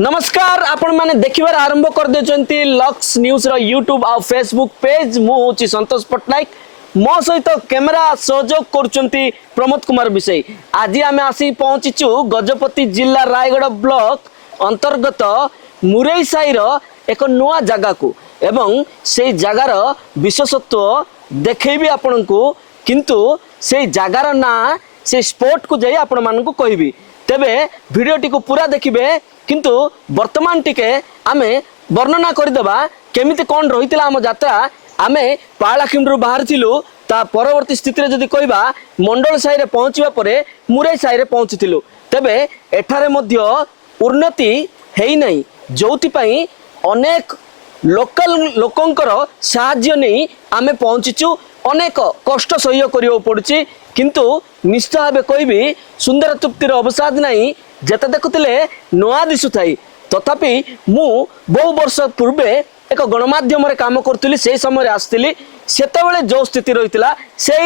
नमस्कार आपण माने देखिबार आरंभ कर देचंती लक्स न्यूज रो यूट्यूब आ फेसबुक पेज मु होची संतोष पटनायक मो सहित कैमरा सहयोग करचंती प्रमोद कुमार विषय आज आमे आसी पहुंचीचु गजपति जिला रायगढ़ ब्लॉक अंतर्गत मुरई साई रो एक नुआ जगह को एवं से जगार विशेषत्व देखैबी आपण को किंतु से जगार ना से स्पॉट को जाई आपण मान को कहबी तेबे वीडियोटी को पूरा देखिबे किंतु वर्तमान टिके आमे वर्णना करदेबा केमिति कोन रहितला हम यात्रा आमे पालाखिंडरू बाहर थिलु ता परवर्ती स्थिति रे जदि कहबा मंडल साई रे पहुंचबा परे मुरई साई रे पहुंचिथिलु तेबे एठारे मध्य उन्नति हेई नै जोति पई अनेक लोकल लोकंकर साहाय्य नै आमे पहुंचिचु अनेक कष्ट सह्य करियो पड़ुची किंतु निश्चित भाव कहबी सुंदर तृप्तिर अवसाद नहीं जेते देखुले नुआ दिशुथाई तथापि मु बहु वर्ष पूर्वे एक गणमाध्यम काम करुली से समय आसती सेतबेले जो स्थिति रही से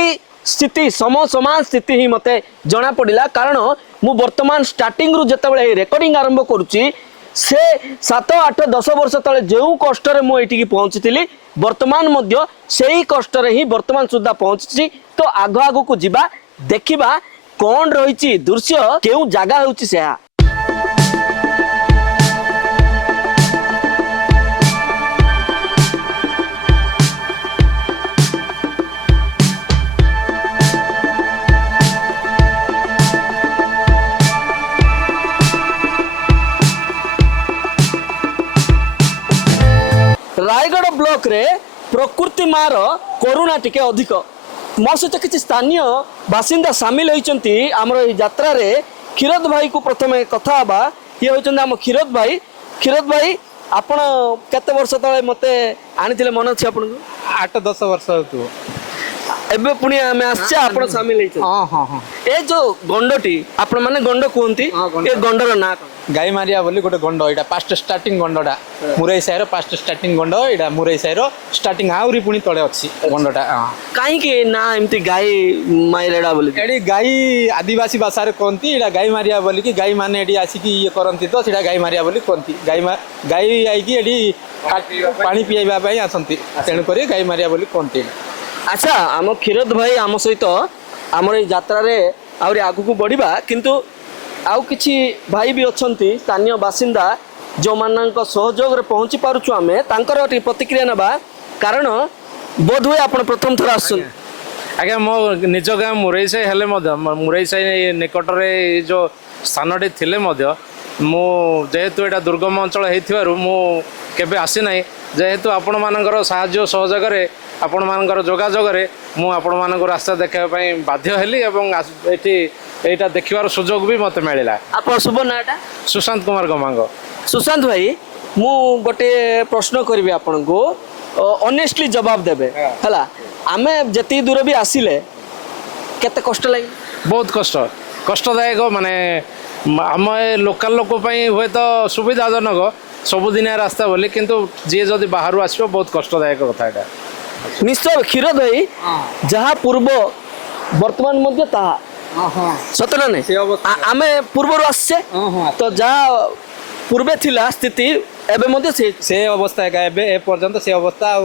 स्थिति समाज स्थिति ही मते जना पड़ा कारण मु वर्तमान स्टार्टिंग रु जेतेबेले रेकर्डिंग आरंभ करुच्ची से 7-8-10 वर्ष तले जो कष्ट मुझे पहुंची वर्तमान मध्य से ही कष्ट ही वर्तमान सुधा पहुंची तो आग आग को जीवा देखिबा कौन रही दृश्य केउ जगह होची से रायगढ़ ब्लॉक रे प्रकृति मार करुणा टिके अधिक मो सहित किसी स्थानीय बासिंदा सामिल होती आमर यात्रा रे क्षीरोद भाई को प्रथम कथा हवा ये होती आम क्षीरोद भाई आपण केते वर्ष तले मते आनी मन अच्छे आपन 8-10 वर्ष हो एबे पुणी आमे आछे आपण सामिल होइछ हां हां हां ए जो गंडटी आपण माने गंड कहंती ए गंडर ना गाई मारिया बोली गोटे गंड एटा पास्ट स्टार्टिंग गंडटा मुरई साइर पास्ट स्टार्टिंग गंड एटा मुरई साइर स्टार्टिंग आउरी पुनी तळे अछि गंडटा काई के ना एमती गाई माइरेडा बोली एडी गाई आदिवासी भाषा रे कोंती एटा गाई मारिया बोली कि गाई माने एडी आसी कि ये करंती तो सेटा गाई मारिया बोली कोंती गाई आई कि एडी पानी पियाबा पई आसंती तेन करी गाई मारिया बोली कोंती अच्छा आम क्षीरोद भाई आम सहित आमर यात्रा रे आउरी आगु को बढ़िबा किंतु आउ किछि भाई भी अछंती स्थानीय बासिंदा जो मानक सहयोग रे पहुंची पारुछु आमे तांकर टी प्रतिक्रिया नबा कारण बोध हुए आपण प्रथम थर आसन आज्ञा मो निज गाँ मुरई साई हेले मुरई साई निकट रे जो स्थानटी थिले मध्य मु जेहेतु एटा दुर्गम अंचल हेतिबारु मु केबे आसी नाही जेहेतु आपण मानकर साहाय्य सहयोग रे आपण मानकर जोगाजोग रे मु आपण मानकर रास्ता देखा पई बाध्य हेली एवं एठी एटा देखिबार सुजोग भी मते मिलिला आपण शुभ नाटा सुशांत कुमार गमांग सुशांत भाई मु गोटे प्रश्न करबी आपण को ऑनेस्टली जवाब देबे हला आमे जति दूर भी आसिले केते कष्ट लागि बहुत कष्टदायक माने आम लोकल लोक हुए तो सुविधाजनक सबुदिनिया रास्ता बोली किंतु जी जदि बाहर आसो बहुत कष्टदायक कथा एटा निश्चय क्षीरोद भाई जहाँ पूर्व वर्तमान मध्य ताहा सतना नहीं आमे पूर्व आसे तो जहाँ पूर्वे थिला स्थिति एबे मध्य से अवस्था एका एबे ए पर्यंत से अवस्था आ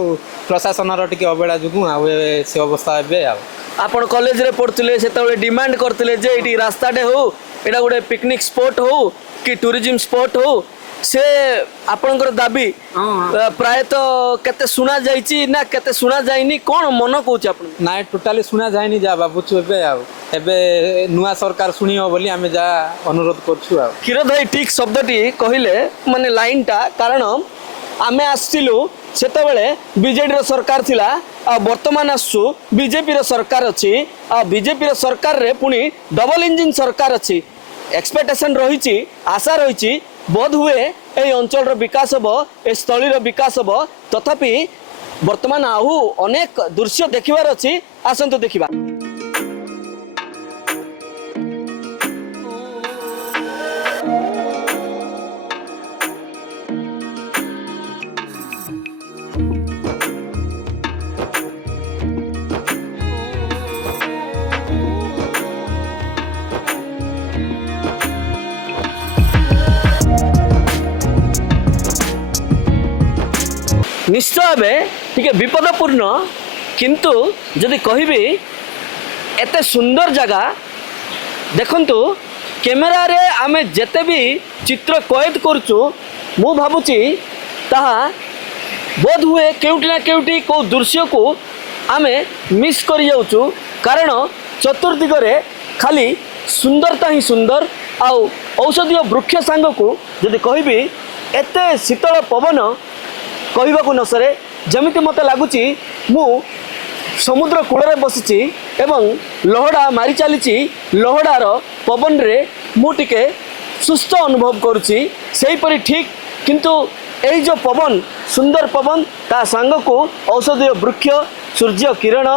प्रशासन रो टिके अबेड़ा जुगु आ से अवस्था एबे आ आपण कॉलेज रे पढ़तले सेतबे डिमांड करतले जे एटी रास्ताटे हो एटा गोटे पिकनिक स्पॉट हो कि टूरिज्म स्पॉट हो से आपनकर दाबी प्राय तो केते सुना जाईची ना केते सुना जाईनी कोन मन कहूछ आपन ना टोटली सुना जायनी जा बाबू छु एबे नुआ सरकार सुनियो बोली आमे जा अनुरोध करछु आ क्षीरोद भाई ठीक शब्दटी कहिले माने लाइनटा कारण आमे आस्तिलु सेतबेले बीजेडी रो सरकार थिला आ वर्तमान आसु बीजेपी रो सरकार अछि आ बीजेपी रो सरकार रे पुनी डबल इंजन सरकार अछि एक्सपेक्टेशन रहिछि आशा रहिछि बोध हुए ए अंचल रो विकास हबो ए स्थली रो विकास हबो तथापि वर्तमान आहु अनेक दृश्य देखिबार अछि आसंतु देखिबा निश्चय भावे टिके विपदपूर्ण किंतु जदि कहबी एते सुंदर जगह देखंतु कैमेरा रे आमे जेते भी चित्र कैद करचु मु भाबुची ताहा बोध हुए केउटी ना केउटी को दृश्य को आमे मिस कर जाउचु कारण चतुर्दिगरे खाली सुंदरता ही सुंदर आउ औषधीय वृक्ष सांग को जदि कहबी एते शीतल पवन कहबाकू न सरे जमिति मते लागुची मु समुद्र कूल बसी एवं लहड़ा मारी चली लहड़ार पवन रे मु टिके सुस्थ अनुभव करुच्ची सेहीपरि ठीक किंतु यही जो पवन सुंदर पवन ता सांग को औषधीय वृक्ष सूर्य किरण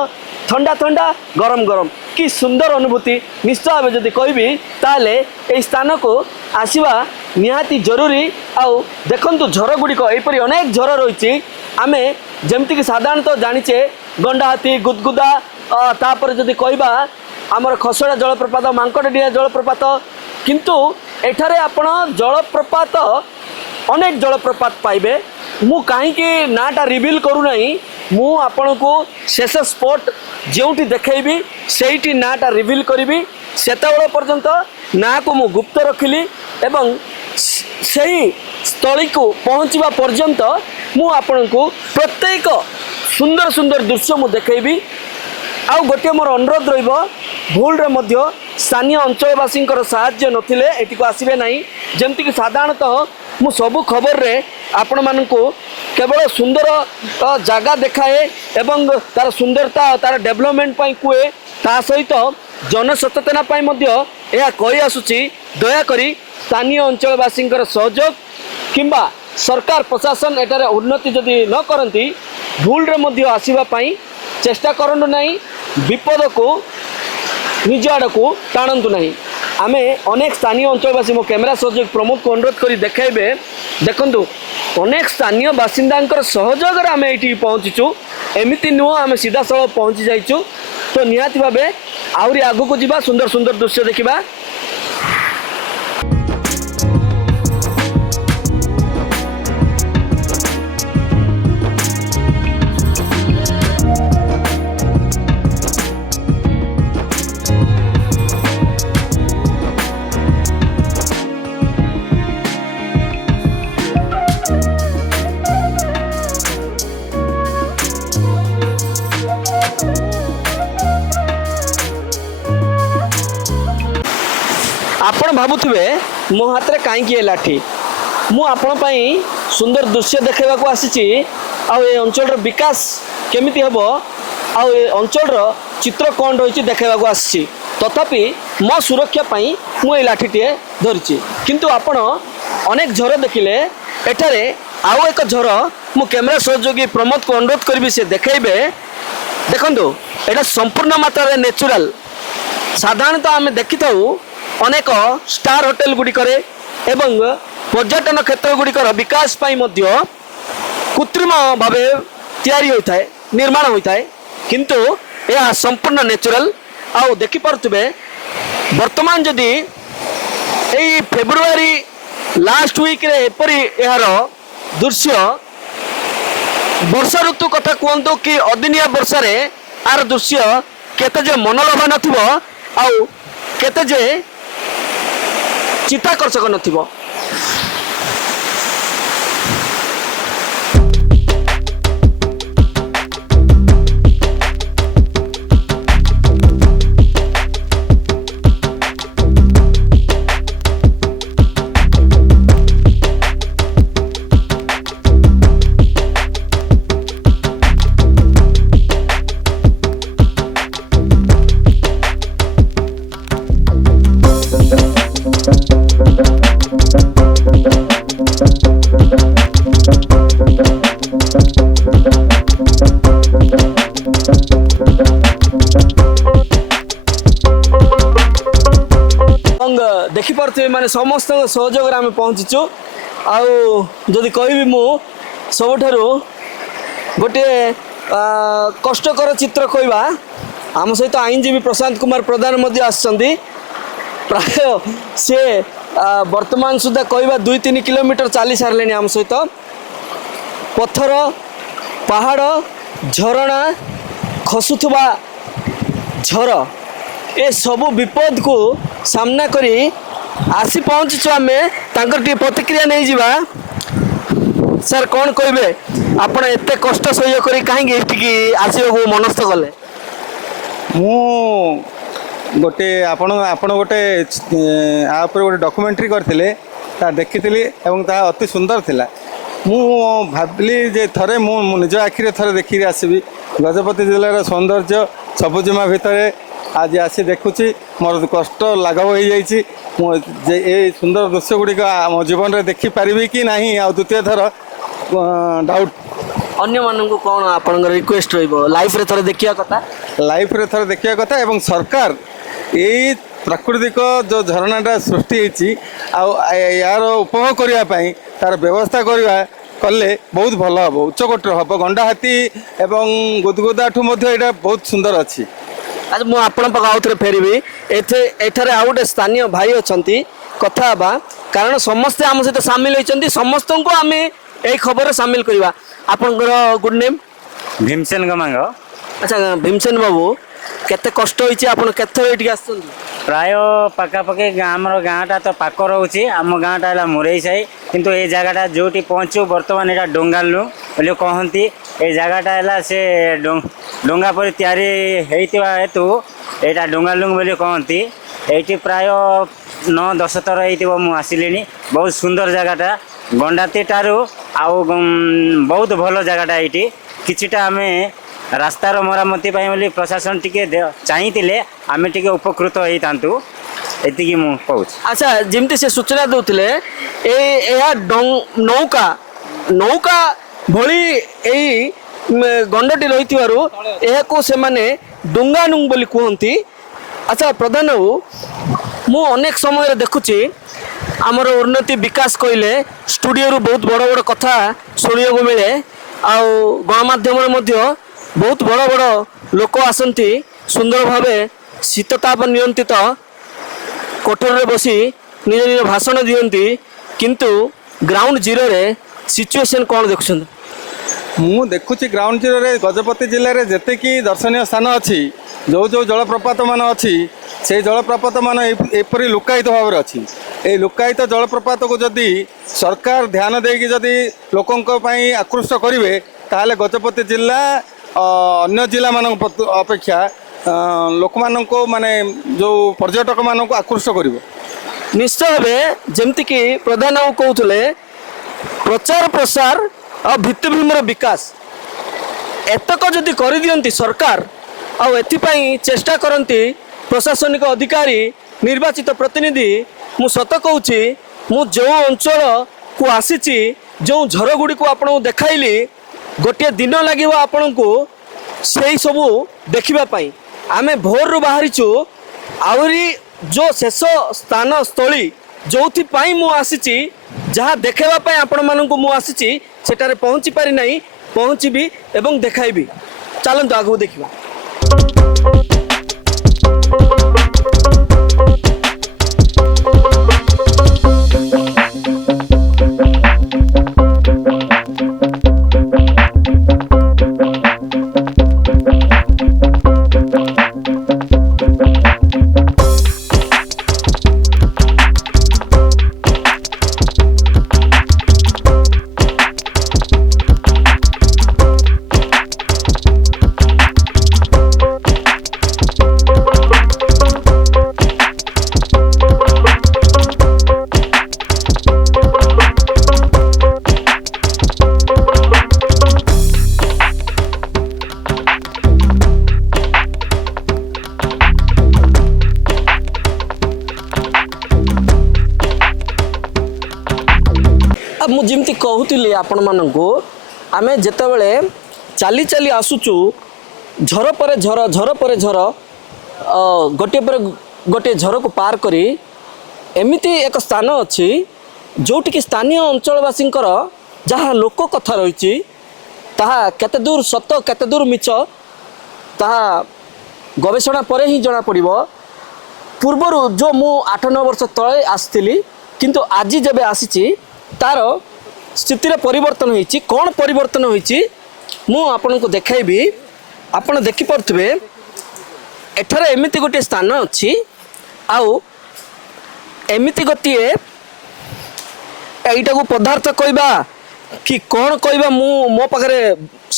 ठंडा ठंडा गरम गरम कि सुंदर अनुभूति निश्चय भाव जदि कहबी ताले ए स्थान को आसवा निहाती जरूरी आउ देखंतु झर गुड़िक एपरी अनेक झर रही आमे जमती कि साधारणतः जानिचे गंडाहाती गुदगुदा तापर जदि कहबा आमर खसड़ा जलप्रपात मांकड़डिया जलप्रपात किंतु एठारे आपण जलप्रपात अनेक जलप्रपात पाइबे मु कहीं नाटा रिवील करूना मु आपण को शेष स्पॉट जोटी देखी से नाटा रिवील करी सेतबेला पर्यंत ना को मु गुप्त रखिली एवं सही स्थली को पहुँचवा पर्यंत मु आपण को प्रत्येक सुंदर सुंदर दृश्य मु देखी आउ गोटे मोर अनुरोध भूल रे मध्य स्थानीय अंचलवासी साहाय्य नथिले एटी को आसीबे नाही जेमती कि साधारणतः मु सबु खबर रे आपण मानकु केवल सुंदर जगह देखाए एवं तार सुंदरता तार डेवलपमेंट पाई कुए ता सहित जनसचेतना पाई मध्य यह कही आसुची दया करी स्थानीय अंचलवासी सहयोग किंबा सरकार प्रशासन एटारे उन्नति जदि न करती भूल रे मध्य आसीबा पाई चेष्टा करंतु नहीं विपद को निज आड़ को टाणु नहीं आमे अनेक स्थानीय अंचलवासी मो कैमेरा सहयोग प्रमोद को अनुरोध करी देखेबे देखंतु अनेक स्थानीय बासिंदा सहयोग आमे एठी पहुँचीचु एमिति नुह आमे सीधा सड़क पहुँची जाइचु तो निहाती भावे आउरी आगु को जिबा सुंदर सुंदर दृश्य देखिबा। आपण भावुवे मो हाथ में कहीं लाठी मु आपण पाई सुंदर दृश्य देखा आसी अंचल विकास केमिति हम अंचल चित्र कौन रही देखा आसी तथापि मो सुरक्षा पाई मु लाठीटे धरी किंतु आपण अनेक झर देखिले एठारे आउ एक झर मु कैमेरा सहयोगी प्रमोद को अनुरोध करी से देखेबे देखंतु एटा संपूर्ण मात्रा नेचुरल साधारणतः आम देखी था अनेक स्टार होटेल गुड़िकर एवं पर्यटन क्षेत्र गुड़िकर विकास पाई मध्य कृत्रिम भाव तैयारी होता है निर्माण होता है किंतु यह संपूर्ण नेचुरल आउ देखि पारुथिबे वर्तमान जदि एई फेब्रुआरी लास्ट वीक रे एपरी यार दृश्य वर्षा ऋतु कथा कहतु कि अदिनिया वर्षा रे आर दृश्य केते जे मनोलोभा नथिबो आउ केते जे चित्ताकर्षक नथिबो। देखिपे माने समस्त सहयोग आम पहुँचीचु आदि कहि मु सबुठारु गोटे कष्टकर चित्र कहवा आम सहित आईनजीवी प्रशांत कुमार प्रधान प्राय सी वर्तमान सुधा कहवा 2-3 किलोमीटर चली सारे आम सहित पत्थर ପାହାଡ଼ ଝରଣା ଖସୁଥିବା ଝର ଏ ସବୁ ବିପଦକୁ ସାମ୍ନା କରି ଆସି ପହଞ୍ଚିଛୁ ଆମେ ତାଙ୍କର ଟିକେ ପ୍ରତିକ୍ରିୟା ନେଇଯିବା। ସାର୍ କ'ଣ କହିବେ ଆପଣ ଏତେ କଷ୍ଟ ସହ୍ୟ କରି କାହିଁକି ଏଠିକି ଆସିବାକୁ ମନସ୍ଥ କଲେ? ମୁଁ ଗୋଟେ ଆପଣ ଗୋଟେ ଆ ଉପରେ ଗୋଟେ ଡକୁମେଣ୍ଟାରୀ କରିଥିଲେ ତା ଦେଖିଥିଲି ଏବଂ ତାହା ଅତି ସୁନ୍ଦର ଥିଲା। ମୁଁ ଭାବିଲି ଯେ ଥରେ ମୁଁ ନିଜ ଆଖିରେ ଥରେ ଦେଖିକି ଆସିବି। ଗଜପତି ଜିଲ୍ଲାର ସୌନ୍ଦର୍ଯ୍ୟ ସବୁଜିମା ଭିତରେ ଆଜି ଆସି ଦେଖୁଛି, ମୋର କଷ୍ଟ ଲାଘବ ହୋଇଯାଇଛି। ମୁଁ ଯେ ଏଇ ସୁନ୍ଦର ଦୃଶ୍ୟ ଗୁଡ଼ିକ ମୋ ଜୀବନରେ ଦେଖିପାରିବି କି ନାହିଁ ଆଉ ଦ୍ୱିତୀୟ ଥର ଡାଉଟ୍। ଅନ୍ୟମାନଙ୍କୁ କ'ଣ ଆପଣଙ୍କର ରିକ୍ୱେଷ୍ଟ ରହିବ? ଲାଇଫ୍ରେ ଥରେ ଦେଖିବା କଥା, ଲାଇଫ୍ରେ ଥରେ ଦେଖିବା କଥା ଏବଂ ସରକାର ଏଇ ପ୍ରାକୃତିକ ଯେଉଁ ଝରଣାଟା ସୃଷ୍ଟି ହେଇଛି ଆଉ ଏହାର ଉପଭୋଗ କରିବା ପାଇଁ ତାର ବ୍ୟବସ୍ଥା କଲେ ବହୁତ ଭଲ ହେବ, ଉଚ୍ଚକୋଟୀର ହେବ। ଗଣ୍ଡାହାତୀ ଏବଂ ଗୁଦଗୁଦାଠୁ ମଧ୍ୟ ଏଇଟା ବହୁତ ସୁନ୍ଦର ଅଛି। ଆଜି ମୁଁ ଆପଣଙ୍କ ପାଖକୁ ଆଉ ଥରେ ଫେରିବି। ଏଠାରେ ଆଉ ଗୋଟେ ସ୍ଥାନୀୟ ଭାଇ ଅଛନ୍ତି, କଥା ହେବା, କାରଣ ସମସ୍ତେ ଆମ ସହିତ ସାମିଲ ହୋଇଛନ୍ତି, ସମସ୍ତଙ୍କୁ ଆମେ ଏଇ ଖବରରେ ସାମିଲ କରିବା। ଆପଣଙ୍କର ଗୁଡ୍ ନେମ୍? ଭୀମସେନ ଗମାଙ୍ଗ। ଆଚ୍ଛା ଭୀମସେନ ବାବୁ, କେତେ କଷ୍ଟ ହେଇଛି, ଆପଣ କେତେଥର ଏଠିକି ଆସିଛନ୍ତି? ପ୍ରାୟ ପାଖାପାଖି ଆମର ଗାଁଟା ତ ପାଖ ରହୁଛି। ଆମ ଗାଁଟା ହେଲା ମୁରେଇ ସାହି, କିନ୍ତୁ ଏଇ ଜାଗାଟା ଯେଉଁଠି ପହଞ୍ଚୁ ବର୍ତ୍ତମାନ ଏଇଟା ଡୋଙ୍ଗାଲୁ ବୋଲି କହନ୍ତି। ଏଇ ଜାଗାଟା ହେଲା ସେ ଡଙ୍ଗା ପରି ତିଆରି ହେଇଥିବା ହେତୁ ଏଇଟା ଡୋଙ୍ଗାଲୁଙ୍ଗ ବୋଲି କହନ୍ତି। ଏଇଠି ପ୍ରାୟ 9-10 ଥର ହେଇଥିବ ମୁଁ ଆସିଲିଣି। ବହୁତ ସୁନ୍ଦର ଜାଗାଟା, ଗଣ୍ଡାତି ଠାରୁ ଆଉ ବହୁତ ଭଲ ଜାଗାଟା ଏଇଠି। କିଛିଟା ଆମେ ରାସ୍ତାର ମରାମତି ପାଇଁ ବୋଲି ପ୍ରଶାସନ ଟିକେ ଚାହିଁଥିଲେ ଆମେ ଟିକେ ଉପକୃତ ହେଇଥାନ୍ତୁ, ଏତିକି ମୁଁ କହୁଛି। ଆଚ୍ଛା, ଯେମିତି ସେ ସୂଚନା ଦେଉଥିଲେ ଏହା ନୌକା ଭଳି ଏଇ ଗଣ୍ଡଟି ରହିଥିବାରୁ ଏହାକୁ ସେମାନେ ଡୁଙ୍ଗାନୁଙ୍ଗ ବୋଲି କୁହନ୍ତି। ଆଚ୍ଛା ପ୍ରଧାନ ବାବୁ, ମୁଁ ଅନେକ ସମୟରେ ଦେଖୁଛି ଆମର ଉନ୍ନତି ବିକାଶ କହିଲେ ଷ୍ଟୁଡ଼ିଓରୁ ବହୁତ ବଡ଼ ବଡ଼ କଥା ଶୁଣିବାକୁ ମିଳେ, ଆଉ ଗଣମାଧ୍ୟମରେ ମଧ୍ୟ ବହୁତ ବଡ଼ ବଡ଼ ଲୋକ ଆସନ୍ତି, ସୁନ୍ଦର ଭାବେ ଶୀତତାପ ନିୟନ୍ତ୍ରିତ କୋଠରୀରେ ବସି ନିଜ ନିଜ ଭାଷଣ ଦିଅନ୍ତି, କିନ୍ତୁ ଗ୍ରାଉଣ୍ଡ ଜିରୋରେ ସିଚୁଏସନ୍ କ'ଣ ଦେଖୁଛନ୍ତି? ମୁଁ ଦେଖୁଛି ଗ୍ରାଉଣ୍ଡ ଜିରୋରେ ଗଜପତି ଜିଲ୍ଲାରେ ଯେତିକି ଦର୍ଶନୀୟ ସ୍ଥାନ ଅଛି, ଯେଉଁ ଜଳପ୍ରପାତ ମାନ ଅଛି, ସେଇ ଜଳପ୍ରପାତ ମାନ ଏପରି ଲୁକାୟିତ ଭାବରେ ଅଛି। এই লুকায়িত জলপ্রপাতକୁ ଯଦି ସରକାର ଧ୍ୟାନ ଦେଇକି ଯଦି ଲୋକଙ୍କ ପାଇଁ ଆକୃଷ୍ଟ କରିବେ, ତାହେଲେ ଗଜପତି ଜିଲ୍ଲା ଅନ୍ୟ ଜିଲ୍ଲାମାନଙ୍କ ଅପେକ୍ଷା ଲୋକମାନଙ୍କୁ ମାନେ ଯେଉଁ ପର୍ଯ୍ୟଟକମାନଙ୍କୁ ଆକୃଷ୍ଟ କରିବ। ନିଶ୍ଚୟ ଭାବେ, ଯେମିତିକି ପ୍ରଧାନ ବାବୁ କହୁଥିଲେ, ପ୍ରଚାର ପ୍ରସାର ଆଉ ଭିତ୍ତିଭୂମିର ବିକାଶ ଏତକ ଯଦି କରିଦିଅନ୍ତି ସରକାର, ଆଉ ଏଥିପାଇଁ ଚେଷ୍ଟା କରନ୍ତି ପ୍ରଶାସନିକ ଅଧିକାରୀ, ନିର୍ବାଚିତ ପ୍ରତିନିଧି, ମୁଁ ସତ କହୁଛି, ମୁଁ ଯେଉଁ ଅଞ୍ଚଳକୁ ଆସିଛି, ଯେଉଁ ଝରଗୁଡ଼ିକୁ ଆପଣଙ୍କୁ ଦେଖାଇଲି, ଗୋଟିଏ ଦିନ ଲାଗିବ ଆପଣଙ୍କୁ ସେଇ ସବୁ ଦେଖିବା ପାଇଁ। ଆମେ ଭୋରରୁ ବାହାରିଛୁ, ଆହୁରି ଯେଉଁ ଶେଷ ସ୍ଥାନ ସ୍ଥଳୀ ଯେଉଁଥିପାଇଁ ମୁଁ ଆସିଛି, ଯାହା ଦେଖାଇବା ପାଇଁ ଆପଣମାନଙ୍କୁ ମୁଁ ଆସିଛି, ସେଠାରେ ପହଞ୍ଚି ପାରିନାହିଁ, ପହଞ୍ଚିବି ଏବଂ ଦେଖାଇବି। ଚାଲନ୍ତୁ ଆଗକୁ ଦେଖିବା। ମୁଁ ଯେମିତି କହୁଥିଲି ଆପଣମାନଙ୍କୁ, ଆମେ ଯେତେବେଳେ ଚାଲି ଚାଲି ଆସୁଛୁ, ଝର ପରେ ଝର, ଝର ପରେ ଝର, ଗୋଟିଏ ପରେ ଗୋଟିଏ ଝରକୁ ପାର କରି ଏମିତି ଏକ ସ୍ଥାନ ଅଛି ଯେଉଁଠିକି ସ୍ଥାନୀୟ ଅଞ୍ଚଳବାସୀଙ୍କର ଯାହା ଲୋକ କଥା ରହିଛି, ତାହା କେତେ ଦୂର ସତ କେତେ ଦୂର ମିଛ ତାହା ଗବେଷଣା ପରେ ହିଁ ଜଣାପଡ଼ିବ। ପୂର୍ବରୁ ଯେଉଁ ମୁଁ 8-9 ବର୍ଷ ତଳେ ଆସିଥିଲି, କିନ୍ତୁ ଆଜି ଯେବେ ଆସିଛି ତାର ସ୍ଥିତିରେ ପରିବର୍ତ୍ତନ ହୋଇଛି। କ'ଣ ପରିବର୍ତ୍ତନ ହୋଇଛି? ମୁଁ ଆପଣଙ୍କୁ ଦେଖାଇବି। ଆପଣ ଦେଖିପାରୁଥିବେ ଏଠାରେ ଏମିତି ଗୋଟିଏ ସ୍ଥାନ ଅଛି ଆଉ ଏମିତି ଗୋଟିଏ ଏଇଟାକୁ ପଦାର୍ଥ କହିବା କି କ'ଣ କହିବା ମୁଁ ମୋ ପାଖରେ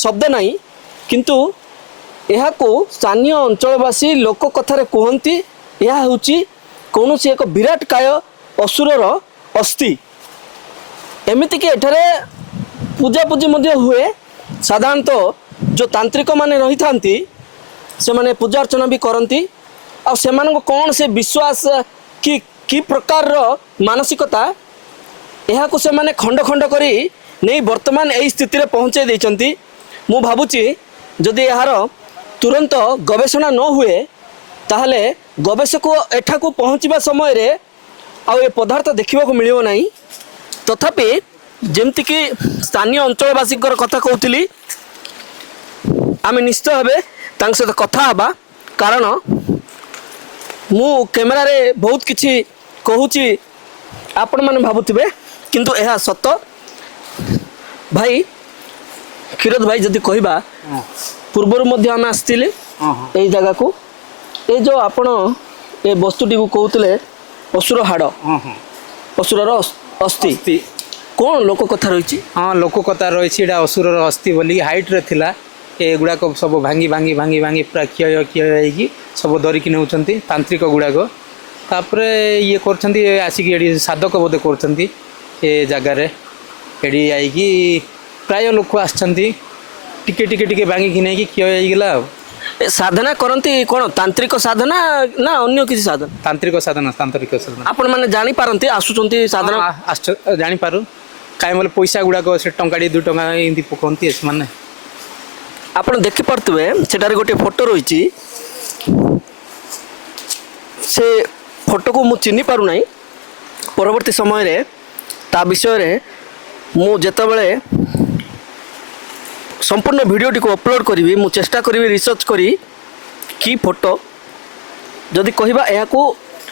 ଶବ୍ଦ ନାହିଁ, କିନ୍ତୁ ଏହାକୁ ସ୍ଥାନୀୟ ଅଞ୍ଚଳବାସୀ ଲୋକ କଥାରେ କୁହନ୍ତି ଏହା ହେଉଛି କୌଣସି ଏକ ବିରାଟ କାୟ ଅସୁରର ଅସ୍ଥି। ଏମିତିକି ଏଠାରେ ପୂଜାପୂଜି ମଧ୍ୟ ହୁଏ। ସାଧାରଣତଃ ଯେଉଁ ତାନ୍ତ୍ରିକମାନେ ରହିଥାନ୍ତି ସେମାନେ ପୂଜା ଅର୍ଚ୍ଚନା ବି କରନ୍ତି ଆଉ ସେମାନଙ୍କ କ'ଣ ସେ ବିଶ୍ୱାସ କି ପ୍ରକାରର ମାନସିକତା ଏହାକୁ ସେମାନେ ଖଣ୍ଡ ଖଣ୍ଡ କରି ନେଇ ବର୍ତ୍ତମାନ ଏହି ସ୍ଥିତିରେ ପହଞ୍ଚାଇ ଦେଇଛନ୍ତି। ମୁଁ ଭାବୁଛି ଯଦି ଏହାର ତୁରନ୍ତ ଗବେଷଣା ନ ହୁଏ ତାହେଲେ ଗବେଷକ ଏଠାକୁ ପହଞ୍ଚିବା ସମୟରେ ଆଉ ଏ ପଦାର୍ଥ ଦେଖିବାକୁ ମିଳିବ ନାହିଁ। ତଥାପି ଯେମିତିକି ସ୍ଥାନୀୟ ଅଞ୍ଚଳବାସୀଙ୍କର କଥା କହୁଥିଲି, ଆମେ ନିଶ୍ଚିତ ଭାବେ ତାଙ୍କ ସହିତ କଥା ହେବା, କାରଣ ମୁଁ କ୍ୟାମେରାରେ ବହୁତ କିଛି କହୁଛି ଆପଣମାନେ ଭାବୁଥିବେ କିନ୍ତୁ ଏହା ସତ। ଭାଇ କ୍ଷୀରୋଦ ଭାଇ ଯଦି କହିବା ପୂର୍ବରୁ ମଧ୍ୟ ଆମେ ଆସିଥିଲେ ଏଇ ଜାଗାକୁ, ଏ ଯେଉଁ ଆପଣ ଏ ବସ୍ତୁଟିକୁ କହୁଥିଲେ ଅସୁର ହାଡ଼, ଅସୁରର ଅସ୍ଥି, କ'ଣ ଲୋକ କଥା ରହିଛି? ହଁ ଲୋକ କଥା ରହିଛି ଏଇଟା ଅସୁରର ଅସ୍ଥି ବୋଲିକି ହାଇଟ୍ରେ ଥିଲା। ଏଗୁଡ଼ାକ ସବୁ ଭାଙ୍ଗି ଭାଙ୍ଗି ଭାଙ୍ଗି ଭାଙ୍ଗି ପୁରା କ୍ଷୟ ହେଇକି ସବୁ ଧରିକି ନେଉଛନ୍ତି ତାନ୍ତ୍ରିକ ଗୁଡ଼ାକ। ତାପରେ ଇଏ କରୁଛନ୍ତି ଆସିକି ଏଠି ସାଧକ ବୋଧେ କରୁଛନ୍ତି ଏ ଜାଗାରେ। ଏଠି ଆଇକି ପ୍ରାୟ ଲୋକ ଆସିଛନ୍ତି, ଟିକେ ଟିକେ ଟିକେ ଭାଙ୍ଗିକି ନେଇକି କ୍ଷୟ ହେଇଗଲା ଆଉ। ଏ ସାଧନା କରନ୍ତି କ'ଣ ତାନ୍ତ୍ରିକ ସାଧନା ନା ଅନ୍ୟ କିଛି ସାଧନା? ତାନ୍ତ୍ରିକ ସାଧନା ଆପଣମାନେ ଜାଣିପାରନ୍ତି ଆସୁଛନ୍ତି ସାଧନା? ଜାଣିପାରୁ କାହିଁ ବୋଲେ ପଇସା ଗୁଡ଼ାକ ସେ ଟଙ୍କାଟି 2 ଟଙ୍କା ଏମିତି ପକାନ୍ତି ସେମାନେ। ଆପଣ ଦେଖିପାରୁଥିବେ ସେଠାରେ ଗୋଟିଏ ଫଟୋ ରହିଛି। ସେ ଫଟୋକୁ ମୁଁ ଚିହ୍ନି ପାରୁନାହିଁ। ପରବର୍ତ୍ତୀ ସମୟରେ ତା ବିଷୟରେ ମୁଁ ଯେତେବେଳେ ସମ୍ପୂର୍ଣ୍ଣ ଭିଡ଼ିଓଟିକୁ ଅପଲୋଡ଼ କରିବି ମୁଁ ଚେଷ୍ଟା କରିବି ରିସର୍ଚ୍ଚ କରି କି ଫଟୋ। ଯଦି କହିବା ଏହାକୁ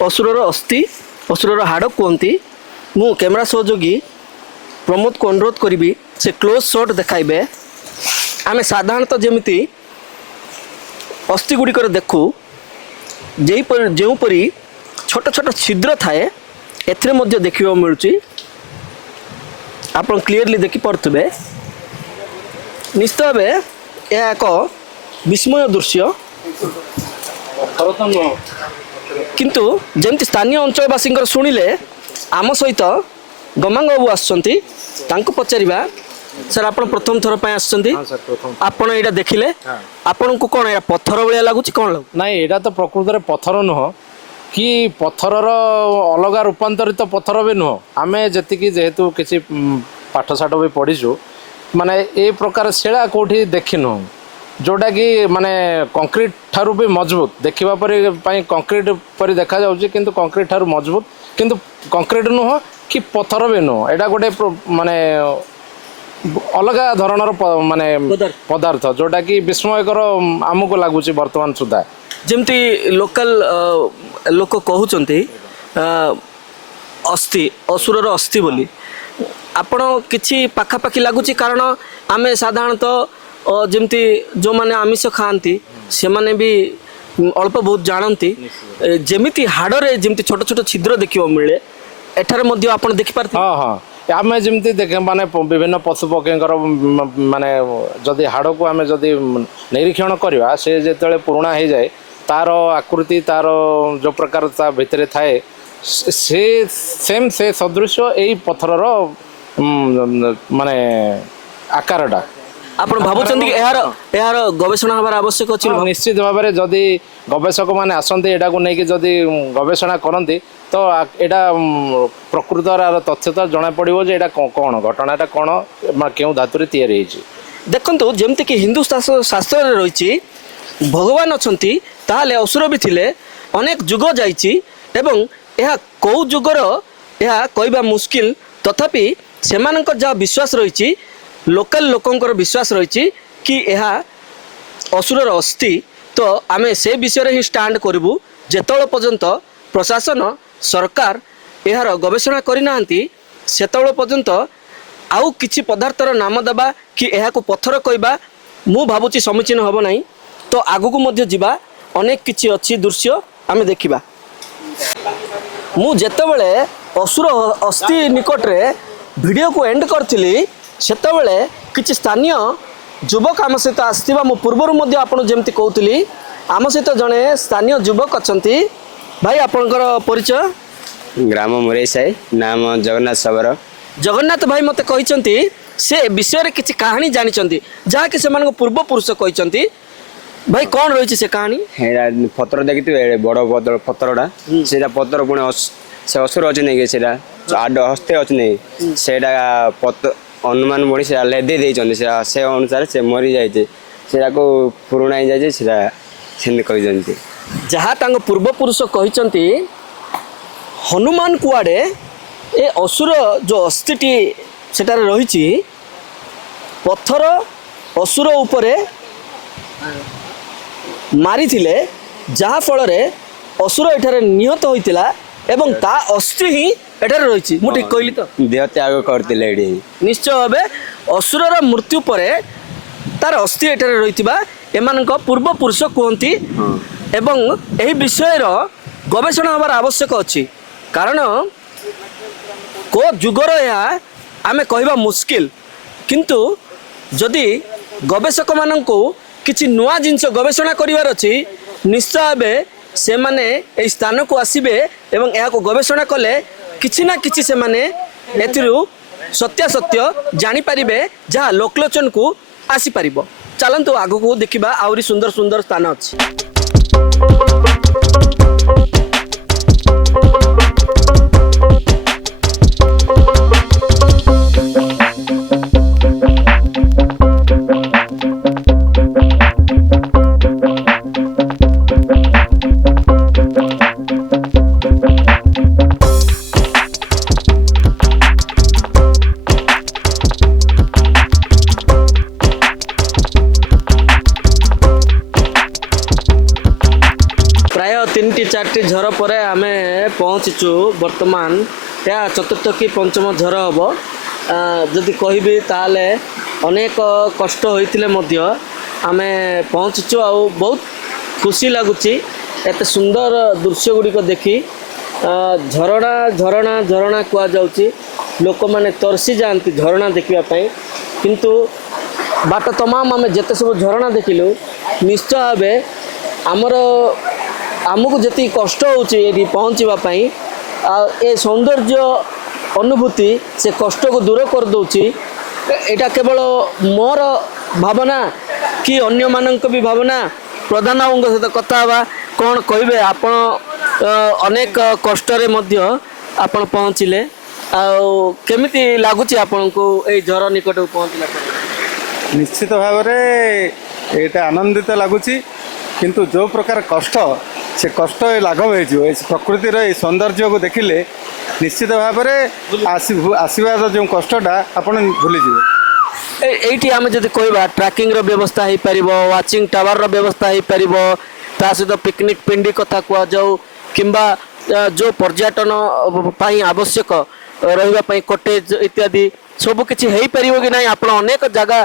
ଅସୁରର ଅସ୍ଥି, ଅସୁରର ହାଡ଼ କୁହନ୍ତି। ମୁଁ କ୍ୟାମେରା ସହଯୋଗୀ ପ୍ରମୋଦକୁ ଅନୁରୋଧ କରିବି ସେ କ୍ଲୋଜ୍ ସଟ୍ ଦେଖାଇବେ। ଆମେ ସାଧାରଣତଃ ଯେମିତି ଅସ୍ଥି ଗୁଡ଼ିକରେ ଦେଖୁ ଯେଉଁପରି ଛୋଟ ଛୋଟ ଛିଦ୍ର ଥାଏ ଏଥିରେ ମଧ୍ୟ ଦେଖିବାକୁ ମିଳୁଛି। ଆପଣ କ୍ଲିଅରଲି ଦେଖିପାରୁଥିବେ। ନିଶ୍ଚିତ ଭାବେ ଏହା ଏକ ବିସ୍ମୟ ଦୃଶ୍ୟ। କିନ୍ତୁ ଯେମିତି ସ୍ଥାନୀୟ ଅଞ୍ଚଳବାସୀଙ୍କର ଶୁଣିଲେ ଆମ ସହିତ ଗମାଙ୍ଗ ବାବୁ ଆସୁଛନ୍ତି, ତାଙ୍କୁ ପଚାରିବା ସାର୍ ଆପଣ ପ୍ରଥମ ଥର ପାଇଁ ଆସିଛନ୍ତି, ଆପଣ ଏଇଟା ଦେଖିଲେ ଆପଣଙ୍କୁ କ'ଣ ଏଇଟା ପଥର ଭଳିଆ ଲାଗୁଛି କ'ଣ ଲାଗୁଛି? ନାଇଁ ଏଇଟା ତ ପ୍ରକୃତରେ ପଥର ନୁହଁ କି ପଥରର ଅଲଗା ରୂପାନ୍ତରିତ ପଥର ବି ନୁହଁ। ଆମେ ଯେହେତୁ କିଛି ପାଠଶାଠ ବି ପଢ଼ିଛୁ, ମାନେ ଏ ପ୍ରକାର ଶିଳା କେଉଁଠି ଦେଖିନୁ, ଯେଉଁଟାକି ମାନେ କଂକ୍ରିଟ୍ ଠାରୁ ବି ମଜବୁତ ଦେଖିବା ପାଇଁ କଂକ୍ରିଟ୍ ପରି ଦେଖାଯାଉଛି କିନ୍ତୁ କଂକ୍ରିଟ୍ ଠାରୁ ମଜବୁତ, କିନ୍ତୁ କଂକ୍ରିଟ୍ ନୁହଁ କି ପଥର ବି ନୁହଁ। ଏଇଟା ଗୋଟେ ମାନେ ଅଲଗା ଧରଣର ମାନେ ପଦାର୍ଥ ଯେଉଁଟାକି ବିସ୍ମୟକର ଆମକୁ ଲାଗୁଛି ବର୍ତ୍ତମାନ ସୁଦ୍ଧା। ଯେମିତି ଲୋକାଲ ଲୋକ କହୁଛନ୍ତି ଅସ୍ଥି, ଅସୁରର ଅସ୍ଥି ବୋଲି, ଆପଣ କିଛି ପାଖାପାଖି ଲାଗୁଛି? କାରଣ ଆମେ ସାଧାରଣତଃ ଯେମିତି ଯେଉଁମାନେ ଆମିଷ ଖାଆନ୍ତି ସେମାନେ ବି ଅଳ୍ପ ବହୁତ ଜାଣନ୍ତି। ଯେମିତି ହାଡ଼ରେ ଯେମିତି ଛୋଟ ଛୋଟ ଛିଦ୍ର ଦେଖିବାକୁ ମିଳେ ଏଠାରେ ମଧ୍ୟ ଆପଣ ଦେଖିପାରୁଥିବେ। ହଁ ହଁ, ଆମେ ଯେମିତି ମାନେ ବିଭିନ୍ନ ପଶୁପକ୍ଷୀଙ୍କର ମାନେ ଯଦି ହାଡ଼କୁ ଆମେ ଯଦି ନିରୀକ୍ଷଣ କରିବା, ସେ ଯେତେବେଳେ ପୁରୁଣା ହେଇଯାଏ ତାର ଆକୃତି, ତାର ଯେଉଁ ପ୍ରକାର ତା ଭିତରେ ଥାଏ ସେ ସଦୃଶ ଏଇ ପଥରର ମାନେ ଆକାରଟା। ଆପଣ ଭାବୁଛନ୍ତି କି ଏହାର ଗବେଷଣା ହେବାର ଆବଶ୍ୟକ ଅଛି? ନିଶ୍ଚିତ ଭାବରେ ଯଦି ଗବେଷକମାନେ ଆସନ୍ତି ଏଟାକୁ ନେଇକି ଯଦି ଗବେଷଣା କରନ୍ତି ତ ଏଇଟା ପ୍ରକୃତର ତଥ୍ୟତା ଜଣାପଡ଼ିବ ଯେ ଏଇଟା କ'ଣ, ଘଟଣାଟା କ'ଣ, କେଉଁ ଧାତୁରେ ତିଆରି ହେଇଛି। ଦେଖନ୍ତୁ ଯେମିତିକି ହିନ୍ଦୁ ଶାସ୍ତ୍ରରେ ରହିଛି ଭଗବାନ ଅଛନ୍ତି ତାହେଲେ ଅସୁର ବି ଥିଲେ, ଅନେକ ଯୁଗ ଯାଇଛି ଏବଂ ଏହା କେଉଁ ଯୁଗର ଏହା କହିବା ମୁସ୍କିଲ। ତଥାପି ସେମାନଙ୍କର ଯାହା ବିଶ୍ୱାସ ରହିଛି, ଲୋକାଲ ଲୋକଙ୍କର ବିଶ୍ୱାସ ରହିଛି କି ଏହା ଅସୁରର ଅସ୍ଥି। ତ ଆମେ ସେ ବିଷୟରେ ହିଁ ଷ୍ଟାଣ୍ଡ କରିବୁ ଯେତେବେଳେ ପର୍ଯ୍ୟନ୍ତ ପ୍ରଶାସନ ସରକାର ଏହାର ଗବେଷଣା କରିନାହାନ୍ତି ସେତେବେଳେ ପର୍ଯ୍ୟନ୍ତ। ଆଉ କିଛି ପଦାର୍ଥର ନାମ ଦେବା କି ଏହାକୁ ପଥର କହିବା ମୁଁ ଭାବୁଛି ସମୀଚୀନ ହେବ ନାହିଁ। ତ ଆଗକୁ ମଧ୍ୟ ଯିବା, ଅନେକ କିଛି ଅଛି ଦୃଶ୍ୟ ଆମେ ଦେଖିବା। ମୁଁ ଯେତେବେଳେ ଅସୁର ଅସ୍ଥି ନିକଟରେ ଭିଡ଼ିଓକୁ ଏଣ୍ଡ କରିଥିଲି ସେତେବେଳେ କିଛି ସ୍ଥାନୀୟ ଯୁବକ ଆମ ସହିତ ଆସିଥିବା ମୁଁ ପୂର୍ବରୁ ମଧ୍ୟ ଆପଣ ଯେମିତି କହୁଥିଲି ଆମ ସହିତ ଜଣେ ସ୍ଥାନୀୟ ଯୁବକ ଅଛନ୍ତି। ଭାଇ ଆପଣଙ୍କର ପରିଚୟ? ଗ୍ରାମ ମୁରେଇ ସାହି, ନାମ ଜଗନ୍ନାଥ ଶବର। ଜଗନ୍ନାଥ ଭାଇ ମୋତେ କହିଛନ୍ତି ସେ ବିଷୟରେ କିଛି କାହାଣୀ ଜାଣିଛନ୍ତି ଯାହାକି ସେମାନଙ୍କ ପୂର୍ବପୁରୁଷ କହିଛନ୍ତି। ଭାଇ କ'ଣ ରହିଛି ସେ କାହାଣୀ? ଏଇଟା ପତ୍ର ଦେଖିଥିବେ, ବଡ଼ ପତ୍ରଟା, ସେଇଟା ପତ୍ର ପୁଣି ସେ ଅସୁର ଅଛି ନାଇଁ ସେଇଟା ଆଡ ହସ୍ତେ ଅଛି ନାଇଁ, ସେଇଟା ଅନୁମାନ ବଢ଼ି ସେଇଟା ଲେଦେଇ ଦେଇଛନ୍ତି, ସେଇଟା ସେ ଅନୁସାରେ ସେ ମରିଯାଇଛି, ସେଇଟାକୁ ପୁରୁଣା ହେଇଯାଇଛି, ସେଇଟା ସେମିତି କହିଛନ୍ତି। ଯାହା ତାଙ୍କ ପୂର୍ବପୁରୁଷ କହିଛନ୍ତି ହନୁମାନ କୁଆଡ଼େ ଏ ଅସୁର ଯେଉଁ ଅସ୍ଥିଟି ସେଠାରେ ରହିଛି ପଥର ଅସୁର ଉପରେ ମାରିଥିଲେ, ଯାହାଫଳରେ ଅସୁର ଏଠାରେ ନିହତ ହୋଇଥିଲା ଏବଂ ତା ଅସ୍ଥି ହିଁ ଏଠାରେ ରହିଛି। ମୁଁ ଠିକ୍ କହିଲି ତ? ଦେହ ତ୍ୟାଗ କରିଥିଲେ ଏଠି। ନିଶ୍ଚୟ ଭାବେ ଅସୁରର ମୃତ୍ୟୁ ପରେ ତାର ଅସ୍ଥି ଏଠାରେ ରହିଥିବା ଏମାନଙ୍କ ପୂର୍ବପୁରୁଷ କୁହନ୍ତି ଏବଂ ଏହି ବିଷୟର ଗବେଷଣା ହେବାର ଆବଶ୍ୟକ ଅଛି। କାରଣ କେଉଁ ଯୁଗର ଏହା ଆମେ କହିବା ମୁସ୍କିଲ, କିନ୍ତୁ ଯଦି ଗବେଷକମାନଙ୍କୁ କିଛି ନୂଆ ଜିନିଷ ଗବେଷଣା କରିବାର ଅଛି ନିଶ୍ଚୟ ଭାବେ ସେମାନେ ଏହି ସ୍ଥାନକୁ ଆସିବେ ଏବଂ ଏହାକୁ ଗବେଷଣା କଲେ କିଛି ନା କିଛି ସେମାନେ ଏଥିରୁ ସତ୍ୟାସତ୍ୟ ଜାଣିପାରିବେ ଯାହା ଲୋକଲୋଚନକୁ ଆସିପାରିବ। ଚାଲନ୍ତୁ ଆଗକୁ ଦେଖିବା, ଆହୁରି ସୁନ୍ଦର ସୁନ୍ଦର ସ୍ଥାନ ଅଛି। ପ୍ରାୟ 3-4ଟି ଝର ପରେ ଆମେ ପହଞ୍ଚିଛୁ। ବର୍ତ୍ତମାନ ଏହା ଚତୁର୍ଥ କି ପଞ୍ଚମ ଝର ହେବ। ଯଦି କହିବି ତାହେଲେ ଅନେକ କଷ୍ଟ ହୋଇଥିଲେ ମଧ୍ୟ ଆମେ ପହଞ୍ଚିଛୁ ଆଉ ବହୁତ ଖୁସି ଲାଗୁଛି ଏତେ ସୁନ୍ଦର ଦୃଶ୍ୟ ଗୁଡ଼ିକ ଦେଖି। ଝରଣା ଝରଣା ଝରଣା କୁହାଯାଉଛି, ଲୋକମାନେ ତରସି ଯାଆନ୍ତି ଝରଣା ଦେଖିବା ପାଇଁ, କିନ୍ତୁ ବାଟ ତମାମ ଆମେ ଯେତେ ସବୁ ଝରଣା ଦେଖିଲୁ ନିଶ୍ଚୟ ଭାବେ ଆମକୁ ଯେତିକି କଷ୍ଟ ହେଉଛି ଏଠି ପହଞ୍ଚିବା ପାଇଁ, ଆଉ ଏ ସୌନ୍ଦର୍ଯ୍ୟ ଅନୁଭୂତି ସେ କଷ୍ଟକୁ ଦୂର କରିଦେଉଛି। ଏଇଟା କେବଳ ମୋର ଭାବନା କି ଅନ୍ୟମାନଙ୍କ ବି ଭାବନା? ପ୍ରଧାନ ବାବୁଙ୍କ ସହିତ କଥା ହେବା, କ'ଣ କହିବେ ଆପଣ? ଅନେକ କଷ୍ଟରେ ମଧ୍ୟ ଆପଣ ପହଞ୍ଚିଲେ, ଆଉ କେମିତି ଲାଗୁଛି ଆପଣଙ୍କୁ ଏଇ ଝର ନିକଟକୁ ପହଞ୍ଚିଲା ପରେ? ନିଶ୍ଚିତ ଭାବରେ ଏଇଟା ଆନନ୍ଦିତ ଲାଗୁଛି, କିନ୍ତୁ ଯେଉଁ ପ୍ରକାର କଷ୍ଟ ସେ କଷ୍ଟ ଲାଘବ ହେଇଯିବ ଏ ପ୍ରକୃତିର এই ସୌନ୍ଦର୍ଯ୍ୟକୁ ଦେଖିଲେ। ନିଶ୍ଚିତ ଭାବରେ ଆସିବାର ଯେଉଁ କଷ୍ଟଟା ଆପଣ ଭୁଲିଯିବେ। এইটি আমি যদি কইবা ট্রাকিংর ব্যবস্থা হইপারিব, ওয়াচিং টাওয়ারর ব্যবস্থা হইপারিব, তা সহিত পিকনিক পিন্ডি কথা কুয়াযাও কিংবা जो पर्यटन पाई आवश्यक रहिबा पाई कटेज इत्यादि सब किछि हेई परिबो कि नाही? आपण अनेक जगह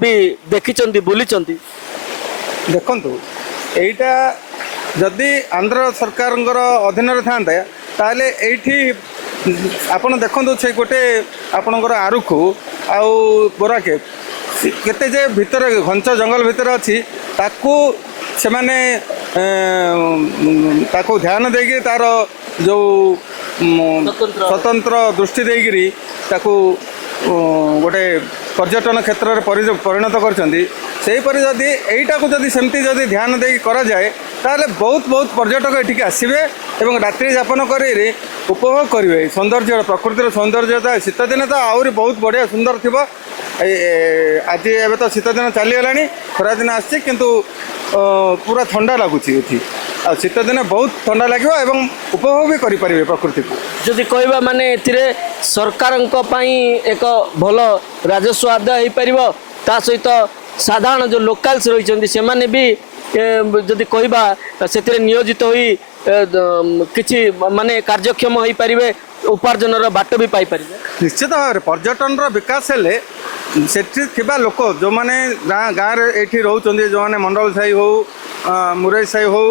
भी देखिचंती बुलिचंती। ଦେଖନ୍ତୁ ଏଇଟା ଯଦି ଆନ୍ଧ୍ର ସରକାରଙ୍କର ଅଧୀନରେ ଥାନ୍ତା ତାହେଲେ ଏଇଠି ଆପଣ ଦେଖନ୍ତୁ ସେ ଗୋଟେ ଆପଣଙ୍କର ଆରୁଖୁ ଆଉ ବୋରାକେ କେତେ ଯେ ଭିତରେ ଘଞ୍ଚ ଜଙ୍ଗଲ ଭିତରେ ଅଛି, ତାକୁ ସେମାନେ ତାକୁ ଧ୍ୟାନ ଦେଇକି ତାର ଯେଉଁ ସ୍ୱତନ୍ତ୍ର ଦୃଷ୍ଟି ଦେଇକିରି ତାକୁ ଗୋଟେ पर्यटन क्षेत्र में परिणत करछंती। सेहीपरि जदि एईटाको जदि सेमती जदि ध्यान देकी करा जाए ताले बहुत बहुत पर्यटक एठिके आसिबे एवं रात्रि यापन करेंगे उपभोग करेंगे सौंदर्य प्रकृतिर सौंदर्यता। शीत दिन तो आहरी बहुत बढ़िया सुंदर थी। आज एवं तो शीत दिन चलीगला खरा दिन आसी किंतु पूरा ठंडा लगुच आ शीत दिन बहुत ठंडा लगे एवं उपभोग भी करें प्रकृति को। जदि कहबा माने एथिरे सरकारंक पई एक भल राजस्व आदाय हो पार, ता सहित साधारण जो लोकाल्स रही से माने भी जदि कहबा से नियोजित होई किछि माने कार्यक्षम हो पारे, उपार्जन बाट भी पाई पारे। निश्चित भाव पर्यटन विकास हेले ସେଠି ଥିବା ଲୋକ ଯେଉଁମାନେ ଗାଁରେ ଏଇଠି ରହୁଛନ୍ତି, ଯେଉଁମାନେ ମଣ୍ଡଳ ସାହି ହଉ ମୁରେଇ ସାହି ହଉ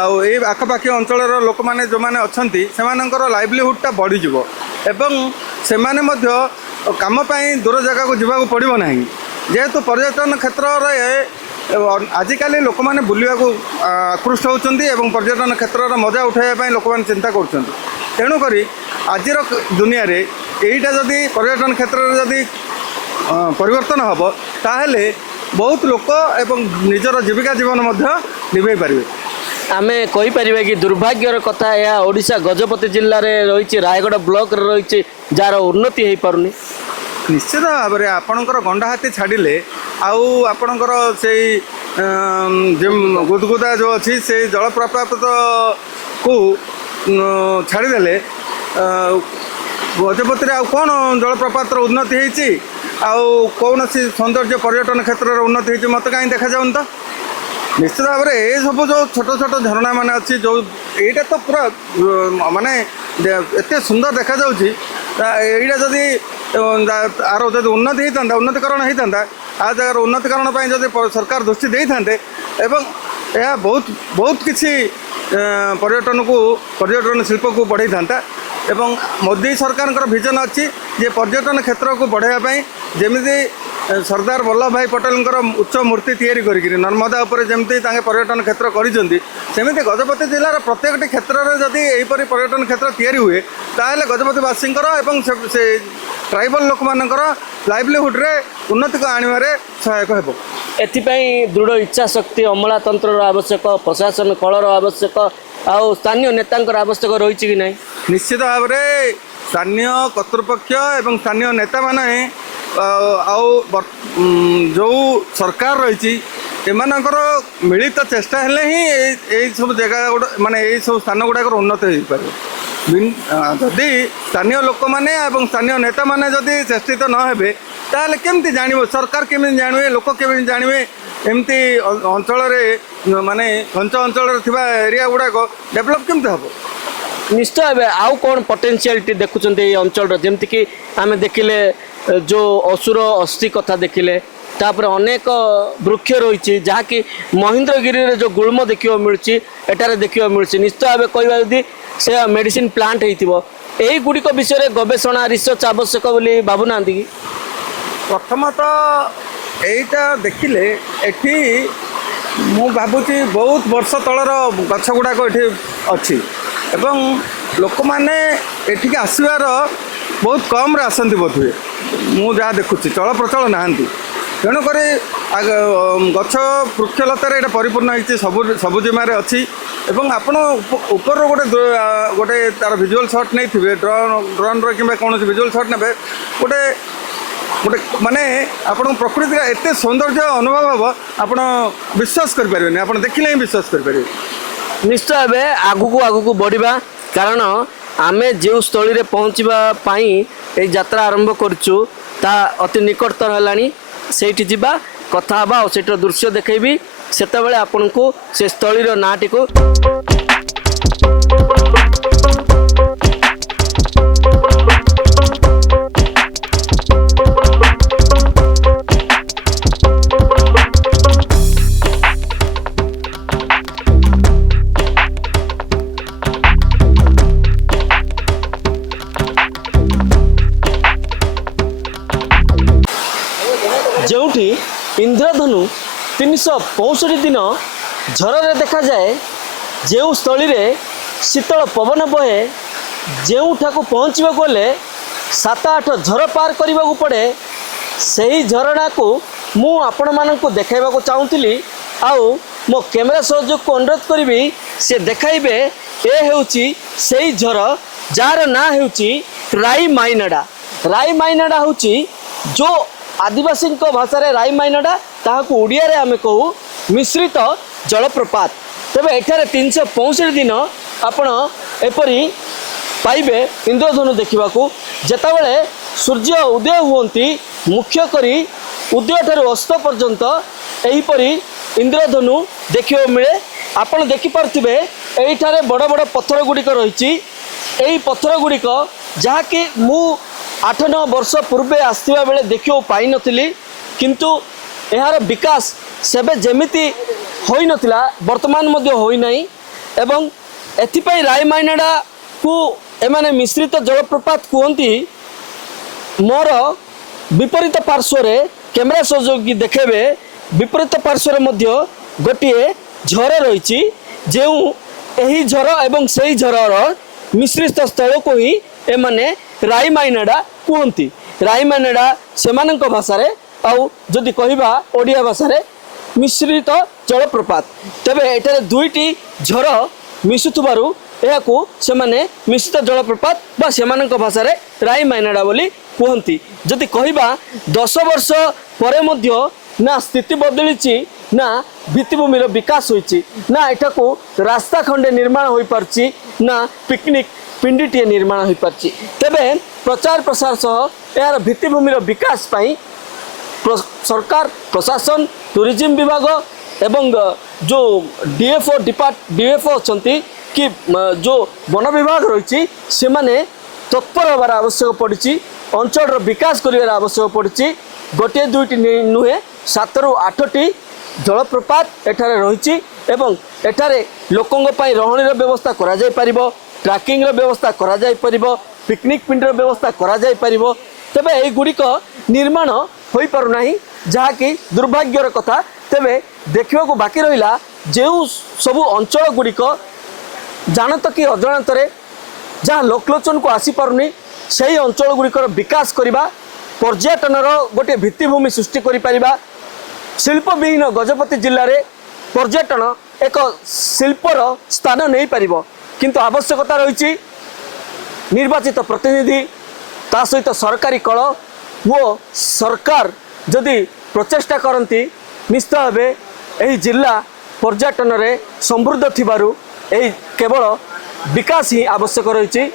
ଆଉ ଏଇ ଆଖପାଖି ଅଞ୍ଚଳର ଲୋକମାନେ ଯେଉଁମାନେ ଅଛନ୍ତି ସେମାନଙ୍କର ଲାଇଭଲିହୁଡ଼ଟା ବଢ଼ିଯିବ ଏବଂ ସେମାନେ ମଧ୍ୟ କାମ ପାଇଁ ଦୂର ଜାଗାକୁ ଯିବାକୁ ପଡ଼ିବ ନାହିଁ। ଯେହେତୁ ପର୍ଯ୍ୟଟନ କ୍ଷେତ୍ରରେ ଆଜିକାଲି ଲୋକମାନେ ବୁଲିବାକୁ ଆକୃଷ୍ଟ ହେଉଛନ୍ତି ଏବଂ ପର୍ଯ୍ୟଟନ କ୍ଷେତ୍ରର ମଜା ଉଠାଇବା ପାଇଁ ଲୋକମାନେ ଚିନ୍ତା କରୁଛନ୍ତି। ତେଣୁକରି ଆଜିର ଦୁନିଆରେ ଏଇଟା ଯଦି ପର୍ଯ୍ୟଟନ କ୍ଷେତ୍ରରେ ଯଦି ପରିବର୍ତ୍ତନ ହେବ ତାହେଲେ ବହୁତ ଲୋକ ଏବଂ ନିଜର ଜୀବିକା ଜୀବନ ମଧ୍ୟ ନିଭେଇ ପାରିବେ। ଆମେ କହିପାରିବା କି ଦୁର୍ଭାଗ୍ୟର କଥା ଏହା ଓଡ଼ିଶା ଗଜପତି ଜିଲ୍ଲାରେ ରହିଛି, ରାୟଗଡ଼ା ବ୍ଲକରେ ରହିଛି, ଯାହାର ଉନ୍ନତି ହେଇପାରୁନି। ନିଶ୍ଚିତ ଭାବରେ ଆପଣଙ୍କର ଗଣ୍ଡାହାତୀ ଛାଡ଼ିଲେ ଆଉ ଆପଣଙ୍କର ସେଇ ଗୁଦଗୁଦା ଯେଉଁ ଅଛି ସେଇ ଜଳପ୍ରପାତକୁ ଛାଡ଼ିଦେଲେ ଗଜପତିରେ ଆଉ କ'ଣ ଜଳପ୍ରପାତର ଉନ୍ନତି ହେଇଛି ଆଉ କୌଣସି ସୌନ୍ଦର୍ଯ୍ୟ ପର୍ଯ୍ୟଟନ କ୍ଷେତ୍ରରେ ଉନ୍ନତି ହେଇଛି ମୋତେ କାହିଁ ଦେଖାଯାଉନି ତ। ନିଶ୍ଚିତ ଭାବରେ ଏସବୁ ଯେଉଁ ଛୋଟ ଛୋଟ ଝରଣା ମାନେ ଅଛି ଯେଉଁ ଏଇଟା ତ ପୁରା ମାନେ ଏତେ ସୁନ୍ଦର ଦେଖାଯାଉଛି। ଏଇଟା ଯଦି ଆର ଯଦି ଉନ୍ନତି ହେଇଥାନ୍ତା, ଉନ୍ନତିକରଣ ହେଇଥାନ୍ତା, ଆ ଜାଗାର ଉନ୍ନତିକରଣ ପାଇଁ ଯଦି ସରକାର ଦୃଷ୍ଟି ଦେଇଥାନ୍ତେ ଏବଂ ଏହା ବହୁତ କିଛି ପର୍ଯ୍ୟଟନ ଶିଳ୍ପକୁ ବଢ଼େଇଥାନ୍ତା। ଏବଂ ମୋଦି ସରକାରଙ୍କର ଭିଜନ ଅଛି ଯେ ପର୍ଯ୍ୟଟନ କ୍ଷେତ୍ରକୁ ବଢ଼ାଇବା ପାଇଁ ଯେମିତି ସର୍ଦ୍ଦାର ବଲ୍ଲଭ ଭାଇ ପଟେଲଙ୍କର ଉଚ୍ଚ ମୂର୍ତ୍ତି ତିଆରି କରିକିରି ନର୍ମଦା ଉପରେ ଯେମିତି ତାଙ୍କେ ପର୍ଯ୍ୟଟନ କ୍ଷେତ୍ର କରିଛନ୍ତି, ସେମିତି ଗଜପତି ଜିଲ୍ଲାର ପ୍ରତ୍ୟେକଟି କ୍ଷେତ୍ରରେ ଯଦି ଏହିପରି ପର୍ଯ୍ୟଟନ କ୍ଷେତ୍ର ତିଆରି ହୁଏ ତାହେଲେ ଗଜପତିବାସୀଙ୍କର ଏବଂ ସେ ଟ୍ରାଇବାଲ ଲୋକମାନଙ୍କର ଲାଇଭଲିହୁଡ଼ରେ ଉନ୍ନତି ଆଣିବାରେ ସହାୟକ ହେବ। ଏଥିପାଇଁ ଦୃଢ଼ ଇଚ୍ଛା ଶକ୍ତି, ଅମଲାତନ୍ତ୍ରର ଆବଶ୍ୟକ, ପ୍ରଶାସନ କଳର ଆବଶ୍ୟକ ଆଉ ସ୍ଥାନୀୟ ନେତାଙ୍କର ଆବଶ୍ୟକ ରହିଛି କି ନାହିଁ? ନିଶ୍ଚିତ ଭାବରେ ସ୍ଥାନୀୟ କର୍ତ୍ତୃପକ୍ଷ ଏବଂ ସ୍ଥାନୀୟ ନେତାମାନେ ଆଉ ଯେଉଁ ସରକାର ରହିଛି ଏମାନଙ୍କର ମିଳିତ ଚେଷ୍ଟା ହେଲେ ହିଁ ଏଇସବୁ ଜାଗା ମାନେ ଏଇସବୁ ସ୍ଥାନ ଗୁଡ଼ାକର ଉନ୍ନତି ହୋଇପାରିବ। ଯଦି ସ୍ଥାନୀୟ ଲୋକମାନେ ଏବଂ ସ୍ଥାନୀୟ ନେତାମାନେ ଯଦି ଚେଷ୍ଟିତ ନ ହେବେ ତାହେଲେ କେମିତି ଜାଣିବ, ସରକାର କେମିତି ଜାଣିବେ, ଲୋକ କେମିତି ଜାଣିବେ ଏମିତି ଅଞ୍ଚଳରେ ମାନେ ଘଞ୍ଚ ଅଞ୍ଚଳରେ ଥିବା ଏରିଆ ଗୁଡ଼ାକ ଡେଭଲପ୍ କେମିତି ହେବ? ନିଶ୍ଚୟ ଭାବେ ଆଉ କ'ଣ ପଟେନ୍ସିଆଲିଟି ଦେଖୁଛନ୍ତି ଏଇ ଅଞ୍ଚଳର? ଯେମିତିକି ଆମେ ଦେଖିଲେ ଯେଉଁ ଅସୁର ଅସ୍ଥି କଥା ଦେଖିଲେ, ତାପରେ ଅନେକ ବୃକ୍ଷ ରହିଛି ଯାହାକି ମହେନ୍ଦ୍ରଗିରିରେ ଯେଉଁ ଗୁଳ୍ମ ଦେଖିବାକୁ ମିଳୁଛି ଏଠାରେ ଦେଖିବାକୁ ମିଳୁଛି। ନିଶ୍ଚୟ ଭାବେ କହିବା ଯଦି ସେ ମେଡ଼ିସିନ ପ୍ଲାଣ୍ଟ ହେଇଥିବ, ଏଇଗୁଡ଼ିକ ବିଷୟରେ ଗବେଷଣା ରିସର୍ଚ୍ଚ ଆବଶ୍ୟକ ବୋଲି ଭାବୁନାହାନ୍ତି କି? ପ୍ରଥମତଃ ଏଇଟା ଦେଖିଲେ ଏଠି ମୁଁ ଭାବୁଛି ବହୁତ ବର୍ଷ ତଳର ଗଛ ଗୁଡ଼ାକ ଏଠି ଅଛି ଏବଂ ଲୋକମାନେ ଏଠିକି ଆସିବାର ବହୁତ କମ୍ରେ ଆସନ୍ତି ବୋଧହୁଏ, ମୁଁ ଯାହା ଦେଖୁଛି ଚଳପ୍ରଚଳ ନାହାନ୍ତି। ତେଣୁକରି ଗଛ ବୃକ୍ଷଲତାରେ ଏଇଟା ପରିପୂର୍ଣ୍ଣ ହେଇଛି, ସବୁଜିମାରେ ଅଛି ଏବଂ ଆପଣ ଉପରରୁ ଗୋଟେ ତାର ଭିଜୁଆଲ୍ ସଟ୍ ନେଇଥିବେ, ଡ୍ରୋନ୍ର କିମ୍ବା କୌଣସି ଭିଜୁଆଲ୍ ସଟ୍ ନେବେ, ଗୋଟେ ମାନେ ଆପଣଙ୍କୁ ପ୍ରକୃତିର ଏତେ ସୌନ୍ଦର୍ଯ୍ୟ ଅନୁଭବ ହେବ ଆପଣ ବିଶ୍ୱାସ କରିପାରିବେନି, ଆପଣ ଦେଖିଲେ ହିଁ ବିଶ୍ୱାସ କରିପାରିବେ। ନିଶ୍ଚୟ ଭାବେ ଆଗକୁ ବଢ଼ିବା, କାରଣ ଆମେ ଯେଉଁ ସ୍ଥଳୀରେ ପହଞ୍ଚିବା ପାଇଁ ଏଇ ଯାତ୍ରା ଆରମ୍ଭ କରିଛୁ ତାହା ଅତି ନିକଟତର ହେଲାଣି। ସେଇଠି ଯିବା, କଥା ହେବା ଆଉ ସେଇଠିର ଦୃଶ୍ୟ ଦେଖେଇବି, ସେତେବେଳେ ଆପଣଙ୍କୁ ସେ ସ୍ଥଳୀର ନାଁଟିକୁ ଯେଉଁଠି ଇନ୍ଦ୍ରଧନୁ 365 ଦିନ ଝରରେ ଦେଖାଯାଏ, ଯେଉଁ ସ୍ଥଳୀରେ ଶୀତଳ ପବନ ବହେ, ଯେଉଁଠାକୁ ପହଞ୍ଚିବାକୁ ହେଲେ 7-8 ଝର ପାର କରିବାକୁ ପଡ଼େ, ସେହି ଝରଣାକୁ ମୁଁ ଆପଣମାନଙ୍କୁ ଦେଖାଇବାକୁ ଚାହୁଁଥିଲି। ଆଉ ମୋ କ୍ୟାମେରା ସହଯୋଗକୁ ଅନୁରୋଧ କରିବି ସେ ଦେଖାଇବେ। ଏ ହେଉଛି ସେଇ ଝର ଯାହାର ନାଁ ହେଉଛି ରାଇମାଇନାଡ଼ା। ରାଇମାଇନାଡ଼ା ହେଉଛି ଯେଉଁ ଆଦିବାସୀଙ୍କ ଭାଷାରେ ରାଇମାଇନାଡ଼ା, ତାହାକୁ ଓଡ଼ିଆରେ ଆମେ କହୁ ମିଶ୍ରିତ ଜଳପ୍ରପାତ। ତେବେ ଏଠାରେ 365 ଦିନ ଆପଣ ଏପରି ପାଇବେ ଇନ୍ଦ୍ରଧନୁ ଦେଖିବାକୁ। ଯେତେବେଳେ ସୂର୍ଯ୍ୟ ଉଦୟ ହୁଅନ୍ତି, ମୁଖ୍ୟ କରି ଉଦୟଠାରୁ ଅସ୍ତ ପର୍ଯ୍ୟନ୍ତ ଏହିପରି ଇନ୍ଦ୍ରଧନୁ ଦେଖିବାକୁ ମିଳେ। ଆପଣ ଦେଖିପାରୁଥିବେ ଏଇଠାରେ ବଡ଼ ବଡ଼ ପଥର ଗୁଡ଼ିକ ରହିଛି। ଏହି ପଥର ଗୁଡ଼ିକ ଯାହାକି ମୁଁ 8-9 वर्ष पूर्वे आसवा बेले देखियो पाई नथिली किंतु एहार विकास सेबे जेमिति होई नथिला वर्तमान मध्य होई नाही एवं एथिपाई रायमायनाडा को एमाने मिश्रित जलप्रपात कहती मोर विपरीत पार्श्व कैमेरा सहयोगी देखेबे विपरीत पार्श्व मध्य गोटे झर रही जो यही झर एवं से झरर मिश्रित स्थल को ही एमाने रायमायनाडा कहती रायमायनाडा सेमानक भाषा आउ जदि कहबा ओडिया भाषा मिश्रित जलप्रपात तेबे एटारे दुईटी झर मिशुथुबारु एहाकू सेमाने मिश्रित जलप्रपात बा सेमानक भाषा रायमायनाडा बोली कहती जदि कहबा 10 वर्ष परे मध्य ना स्थिति बदली ना भित्तिभूमिर विकास होइछि ना एठाकू रास्ता खंडे निर्माण हो पारछि ना पिकनिक पिंडीटीए निर्माण हो पारछि तेबे प्रचार प्रसार सह यार भित्तिभूमिर विकास पाई सरकार प्रशासन टूरिज्म विभाग एवं जो डीएफओ अछंती कि जो वन विभाग रही से माने तत्पर होबार आवश्यक पड़ी अंचल विकास कर आवश्यक पड़ी गोटे दुईटी नुहे 7 ରୁ 8ଟି जलप्रपात एठारे रही एवं एठारे लोकों रहणीर व्यवस्था करा जाय परिबो ट्रैकिंग व्यवस्था करा जाय परिबो पिकनिक पिंडर व्यवस्था करा जाय परिबो तेबे एई गुड़िक निर्माण होई पारु नाही जहाँकि दुर्भाग्यर कथा तेबे देखिबा को बाकी रहिला जो सबु अंचल गुड़िक जानत कि अजाणत जहाँ लोकलोचन को आसी पारुनी सही अंचल गुड़िकर विकास करवा पर्यटनर गोटे भित्तिभूमि सृष्टि करि परिबा शिल्पविहीन गजपति जिले में पर्यटन एक शिल्पर स्थान नहीं पारिबो किंतु आवश्यकता रही निर्वाचित प्रतिनिधि ता सहित सरकारी कल वो सरकार जदि प्रचेष्टा करती निश्चित भावे यही जिला पर्यटन रे समृद्ध थिबारु यही केवल विकास ही आवश्यक रही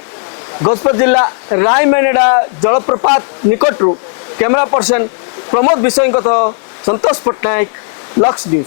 गजपति जिला रायमायनाडा जलप्रपात निकटरू कैमरा पर्सन प्रमोद विषय संतोष पट्टनायक लक्स न्यूज।